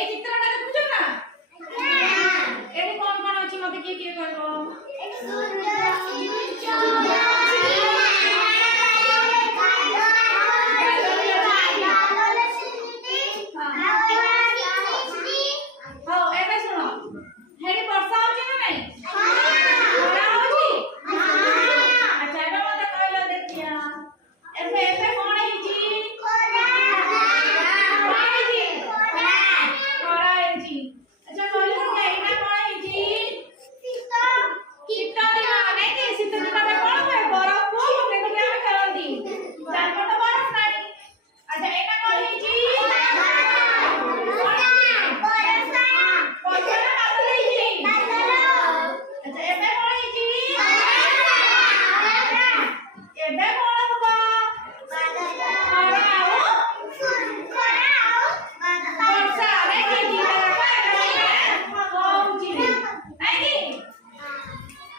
ए चित्रटा देखुछ ना एडी कोन कोन अछि मते किए किए कहबो एक सुंदर